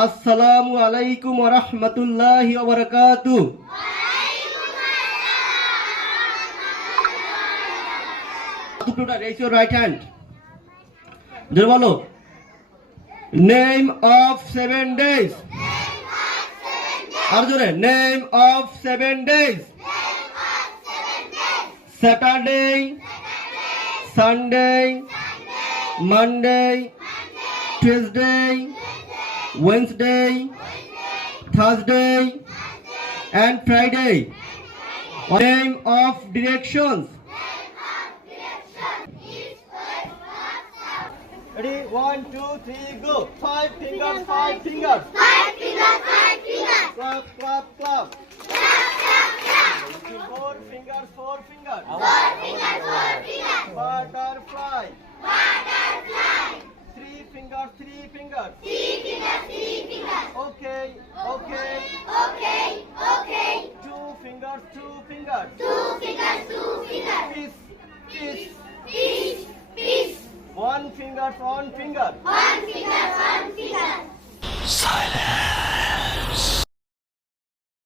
আসসালামু আলাইকুম ওয়া রাহমাতুল্লাহি ওয়া বারাকাতুহু। Raise your right hand. জোরে বলো। Name of 7 days. আর জোরে। Name of 7 days. Saturday, Sunday, Monday, Tuesday, Wednesday, Thursday, and Friday. Name of directions. Ready? 1, 2, 3, go. 5 fingers, 5 fingers. 5 fingers, 5 fingers. Clap, clap, clap. Clap, clap, clap. 4 fingers, 4 fingers. 4 fingers, 4 fingers. Butterfly. Butterfly. 3 fingers, 3 fingers. 3 fingers, 3 fingers. Okay, okay. Okay, okay. 2 fingers, 2 fingers. 2 fingers, 2 fingers. Kiss, kiss. Peace, peace. 1 finger, 1 finger. 1 finger,